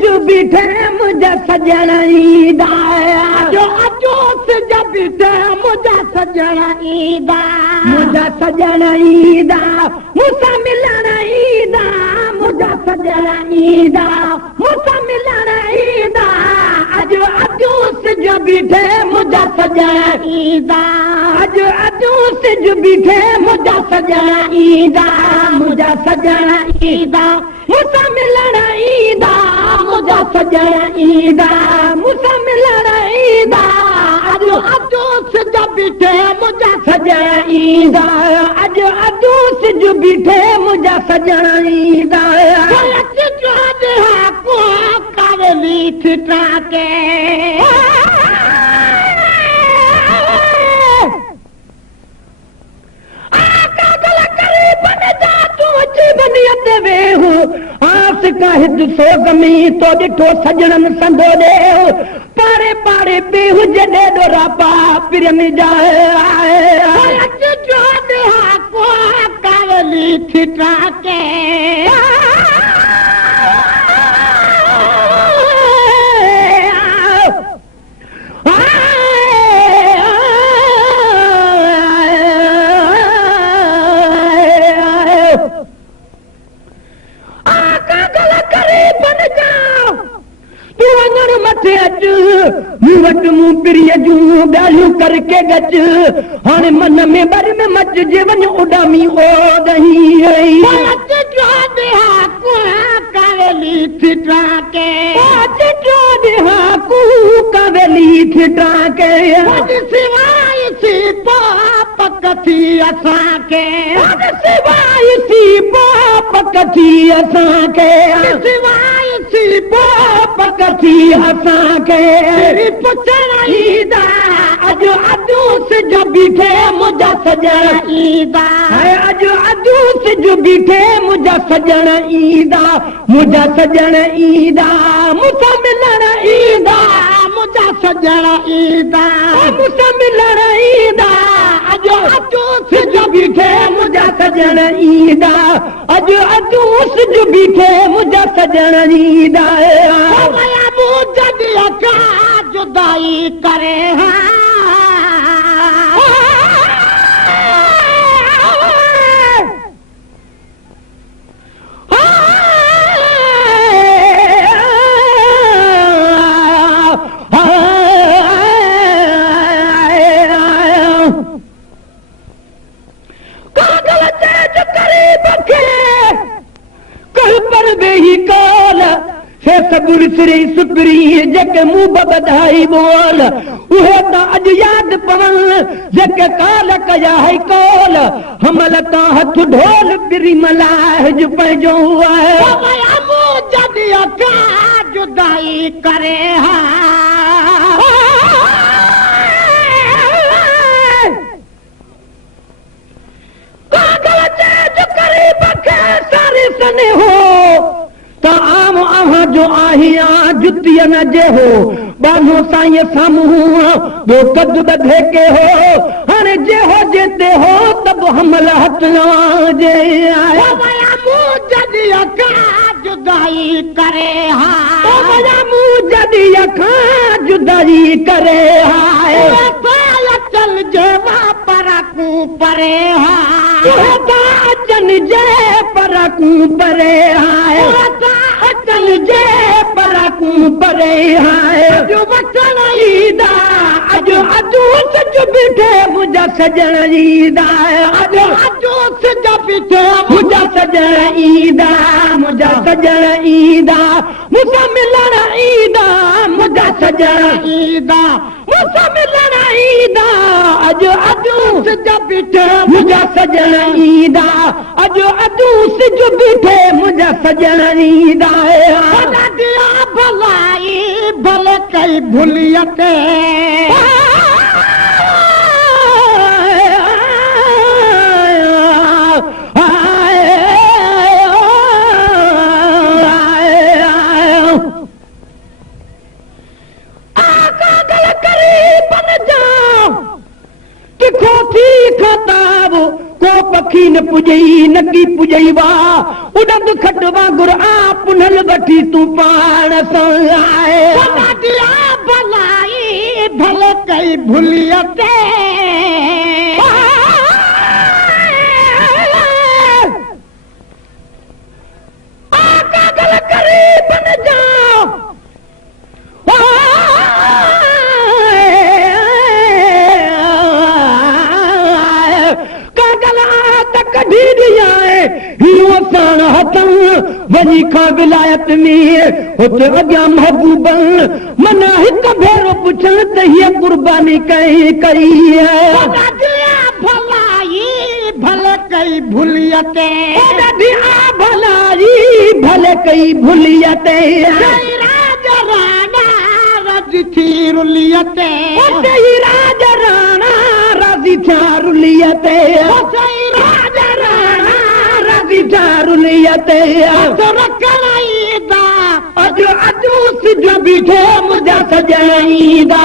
जो बीठे मुझा सजण ईंदा जो सिज बीठे मुझा सजण ईंदा मुझा सजण ईंदा मूंसां मिलण ईंदा मुझा सजण ईंदा मूंसां मिलण ईंदा अॼु सिज बीठे मुझा सजण ईंदा अॼु सिज बीठे मुझा सजण ईंदा मुझा सजण ईंदा मूंसां मिलण ईंदा मुझा सजण ईंदा मूंसां मिलण ईंदा अॼु सिज बीठे मुझा सजण ईंदा अॼु सिज बीठे मुझा सजण ईंदा कावेली ठिठा के सोगमी तो ॾिठो सजणनि संदो ॾे पारे पारे बेहुज ॾेॾो रापा पिरम कावली ठिठा के करके गज हाणे मन में बर में मच जे वञ उडामी ओडही कावेली ठिठा के कावेली ठिठा के सिवाय सी पाप कथी असांखे सिवाय सी पाप कथी असांखे सिवाय सी पाप कथी असांखे पुछण ईंदा अॼु सिज बीठे मुझा सजण ईंदा अॼु सिज बीठे मुझा सजण ईंदा मुझा सजण ईंदा मूंसां मिलण ईंदा मुझा सजण ईंदा मूंसां मिलण ईंदा अॼु सिज बीठे मुझा सजण ईंदा अॼु सिज बीठे मुझा सजण ईंदा जुदाई करे सुपरी जेके मुंह बधाई बोल उहे त अॼु यादि पवन जेके काल कया है कौल हमल तां हथ ढोल बिरी मलाह पंहिंजो जुदाई करे सारे सने हो त आम अव्हां जो आहियां जुतिय न जे हो बानो साईं साम्हूं ॿियो कद ॿधे के हो हाणे जे हो जेते हो तब हमल हथ जे जुदाई करे जॾी अखां जुदाई करे चल जे परकूं परे अचन जे परकूं परे अचन जे परकूं परे वचन ईंदा अॼु सिज बीठे मुंहिंजा सजण ईंदा अॼु सिज बीठे मुंहिंजा सजण ईंदा मुंहिंजा सजण ईंदा मूंसां मिलण ईंदा मुंहिंजा सजण ईंदा मूंसां मिलण ईंदा अॼु सिज बीठे मुंहिंजा सजण ईंदा अॼु सिज बीठे मुंहिंजा सजण ईंदा भलाई भले कई भुलिय ते को पखी न पुजई नकी पुजई वा उड़ंद वांगुर आप पुनल वठी तूं पाण सां आए भलाई भले कई भुलियते करीब न जाओ कागल तक कढी दियाए हियो साण हथन वञी खां विलायत में हुते अॻियां महबूबन मना हिकु भेरो पुछण त हीअ कुर्बानी कई भलाई भले कई भुलियते भलाई भले कई भुलियते राज राणा रजी थी रुलियते राज राणा रजी थी रुलियते राज राणा रजी थी रुलियते रखणाईदा अज अजू सिज बीठे मुंहिंजा सजण ईंदा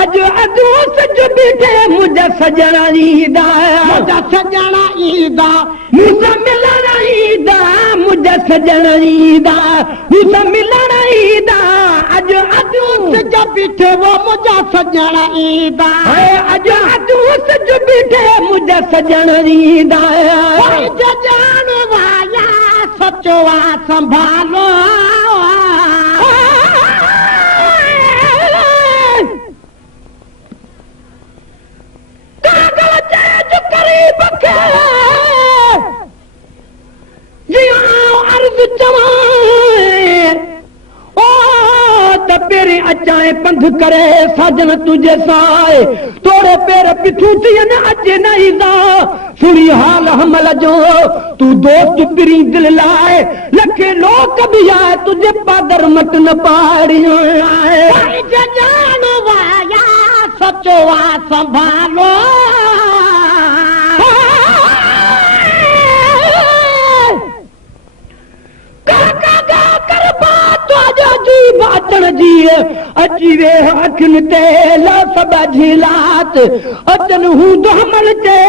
अज अजू सिज बीठे मुंहिंजा सजण ईंदा मुंहिंजा सजण ईंदा मूंसां मिलण ईंदा मुंहिंजा सजण ईंदा मूंसां मिलण ईंदा अज अजू सिज बीठे वो मुंहिंजा सजण ईंदा अज अजू सिज बीठे मुंहिंजा सजण ईंदा जान वाया सचो आ संभालो अचाए पंध करे साजन तुझे साए तोड़े पैर पिठू थियन अचे न ईंदा सुणी हाल हमल जो तू दोस्त पिरी दिल लाए लखे लोक भी आए तुझे पादर मट न पाड़ी जान वाया सचो आ संभालो अचण जी अची वे अखियुनि ते सब झीलात अचन हूं दुहमल चे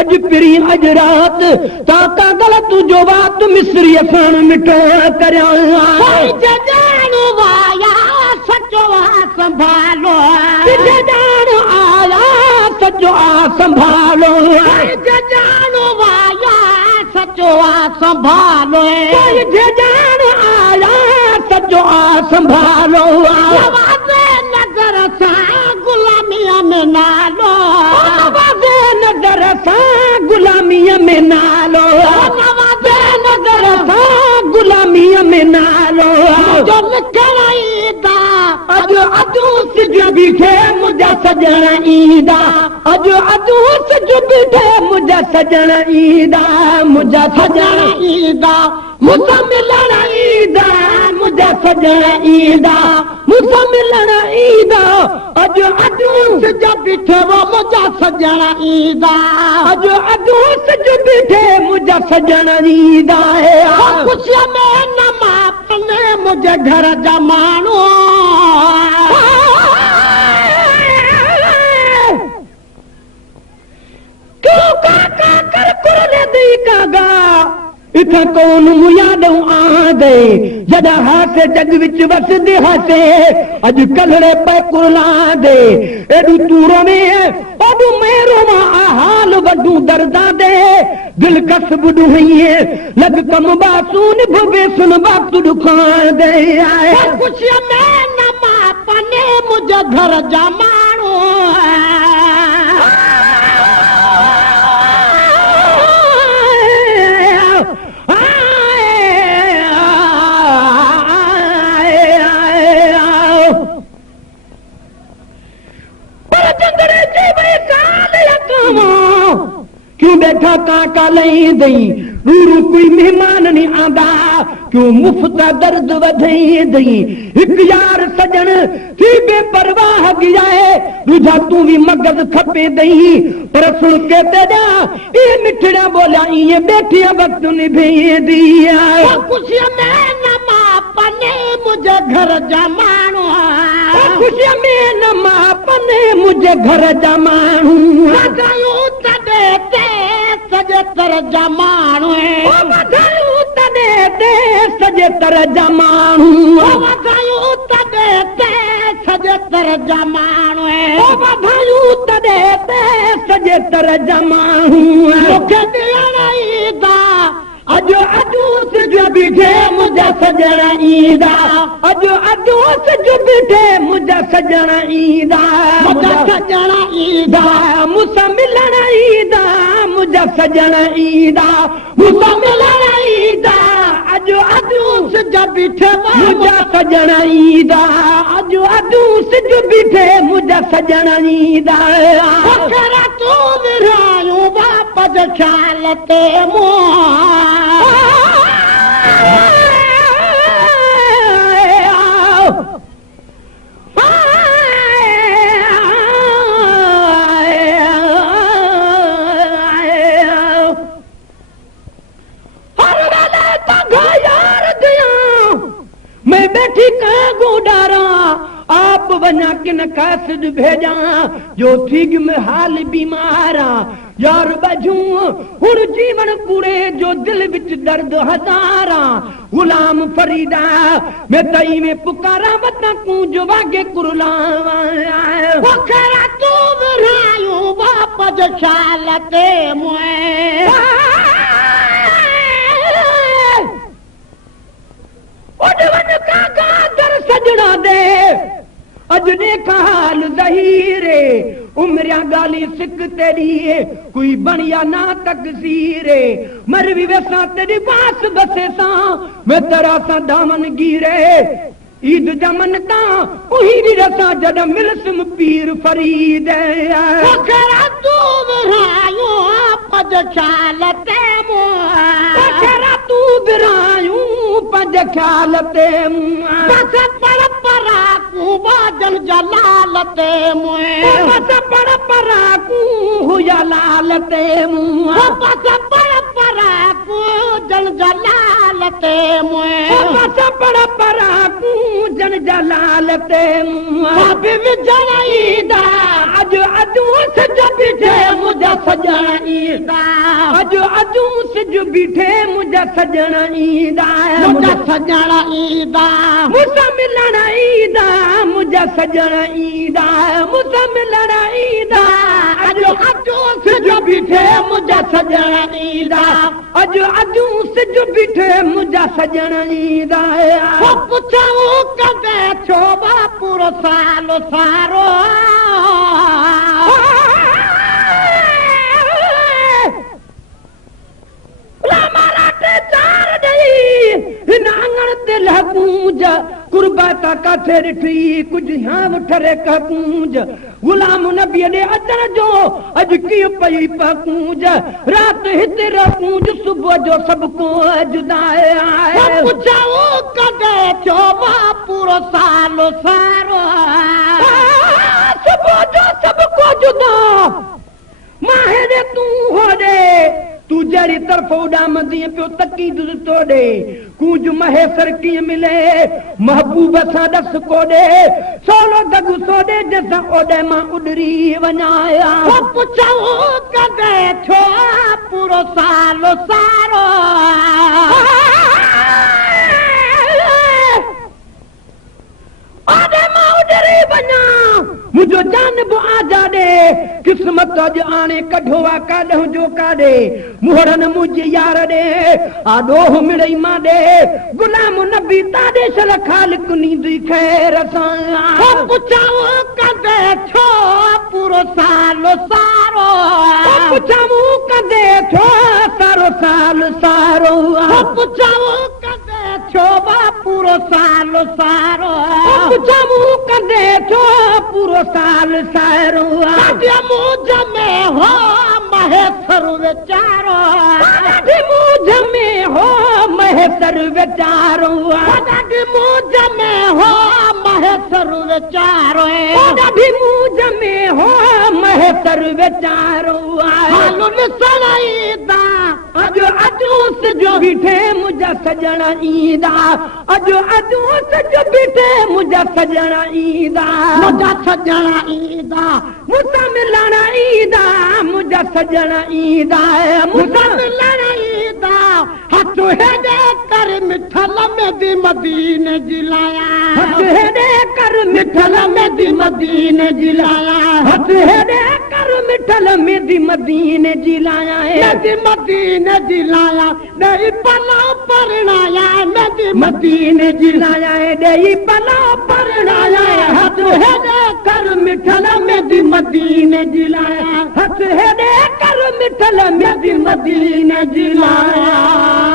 अॼु पिरी अॼु रात ताका ग़लत जो बात मिस्री साण मिठो करियां जान वाया सचो आ संभालो जान आया सचो आ संभालो जान वाया सचो आ संभालो जान आया सचो आ संभालो नज़र सां गुलामीअ में नालो नज़र सां गुलामीअ में नालो नज़र सां गुलामीअ में नालो जो लिखण ईंदा अॼु अॼु सिज बीठे मुंहिंजा सजण ईंदा अॼु अॼु सिज बीठे मुंहिंजा सजण ईंदा मुंहिंजा सजण ईंदा मूंसां मिलण ईंदा मुंहिंजा सजण ईंदा मूंसां मिलण ईंदा अॼु अॼु सिज बीठे वो मुंहिंजा सजण ईंदा अॼु अॼु सिज बीठे मुंहिंजा सजण ईंदा ख़ुशीअ में न मापने मुंहिंजे घर जा माण्हू क्यों काका कर कुरले दी कागा इथा कौन मुयादों आ गए जदा हासे जग विच वसदे हासे अज कलड़े पे कुरला दे एडू तूरो में ओडू मेरो मा हाल वडू दर्दा दे दिल कस बुडू है लग कम बासून भवे सुन बाप तू दुखा दे आए खुशियां में न मापने मुझे घर जा माण्हू क्यों बैठा काका लई दई रूरू कोई मेहमान नहीं आंदा क्यों मुफ्त दर्द वधई दई एक यार सजन थी बेपरवाह गियाए दूजा तू भी मगज खपे दई पर सुन के तेरा ये मिठड़ा बोला ये बैठिया वक्त निभे दिया खुशियां में न मापने मुझे घर जा माण्हू खुशियां में न मापने मुझे घर जा माण्हू सजे तर जा माण्हू बधायूं त तॾे ते सॼे तर जा माण्हू वधायूं तॾे ते सॼे तर जा माण्हू वधायूं तॾे ते सॼे तर जा माण्हू मूंखे ॾियण ईंदा अॼु अॼु सिज बीठे मुंहिंजा सजण ईंदा अॼु अॼु सिज बीठे मुंहिंजा सजण ईंदा मुंहिंजा सजण ईंदा मूंसां मिलण ईंदा मुंहिंजा सजण ईंदा मूंसां मिलण ईंदा अॼु अॼु सिज बीठे मुंहिंजा सजण ईंदा अॼु अॼु सिज बीठे मुंहिंजा सजण ईंदा तूं विरायूं बाप जे ख़्याल ते मैं बैठी कहाँ डारा आप वना किन कासिद भेजा जो थीग में हाल बीमारा यार बजू हुन जीवन कूड़े जो दिल विच दर्द हजारा गुलाम फरीदा मैं तई में पुकारा वता कूंज वागे कुरलावा तूं विरायूं बाप जे ख़्याल ते सजड़ा दे अज देखा हाल ज़हीरे उमरिया गाली सिक तेरी कोई बनिया ना तकसीरे मर भी वैसा तेरी बास बसे सा मैं तेरा सा दामन गिरे ईद जमन का उही भी रसा जद मिलसम पीर फरीद तूं विरायूं बाप जे ख़्याल ते तूं विरायूं पंज ख्याल ते पढ़ पराकू बाजन जलाल ते पढ़ पराकू हुया लाल ते पढ़ पराकू जन जलाल ते पढ़ पराकू जन जलाल ते विझण ईंदा अॼु अॼु सिज बीठे मुंहिंजा सजण ईंदा अॼु अॼु सिज बीठे मुंहिंजा सजण ईंदा मुंहिंजा सजण ईंदा मूंसां मिलण ईंदा मुंहिंजा सजण ईंदा मूंसां मिलण ईंदा अॼु अॼु सिज बीठे मुंहिंजा सजण ईंदा अॼु अॼु सिज बीठे मुंहिंजा सजण ईंदा पुछूं कॾहिं छो पूरो साल सारो कुर्बाता काथे ॾिठी कुझु हाँ ठरे कूंज गुलाम नबीअ ॾे अचण जो अॼु कीअं पई पकूंज राति हिते रकूंज सुबुह जो सभु को जुदा पुछूं कॾहिं थियो पूरो साल सारो सुबुह जो सभु को जुदा मां हेॾे तूं होॾे तू जहिड़ी तरफ़ उॾामंदी पियो तकीद तोड़े कूंज महेसर कीअं मिले महबूब सां ॾस कोॾे सोलो दगु सोॾे जंहिंसां ओॾे मां उॾरी वञाया पुछूं कॾहिं थियो पूरो साल सारो ओॾे मां उॾरी वञा मुंहिंजो जानब आजादे किस्मत अॼु आणे कढो आहे काॾों जो काॾे मुहरनि मुंहिंजे यार ॾे आॾोह मिड़ई मां ॾे गुलाम नबी ताॾे शल ख़ालिक नींदी ख़ैर सां पुछूं कॾहिं थियो पूरो साल सारो पुछूं कॾहिं थियो सारो साल सारो पुछूं कॾहिं थियो पूरो साल सारो पुछूं कॾहिं थियो पूरो साल सारो मुंझ में हो महेसर वीचारो मुंझ में हो महेसर वीचारो मुंझ में हो महेसर वीचारो मुंझ में हो महेसर वीचारो ॾिसण ईंदा अॼु अॼु सिज बीठे मुंहिंजा सजण ईंदा अॼु अॼु सिज बीठे मुंहिंजा सजण ईंदा मुंहिंजा सजण ईंदा मूंसां मिलण ईंदा मुंहिंजा सजण ईंदा मूंसां मिलण ईंदा दा हथ हेॾे कर मिठल में दी मदीने जिलाया हथ हेॾे कर मिठल में दी मदीने जिलाया हथ हेॾे कर मिठल में दी मदीने जिलाया मेदी मदीने जिलाया ॾेई पला परणाया मेदी मदीने जिलाया ॾेई पला परणाया हथ हेॾे कर मिठल में दी मदीने जिलाया हथ हेॾे कर मिठल में दी मदीने जिलाया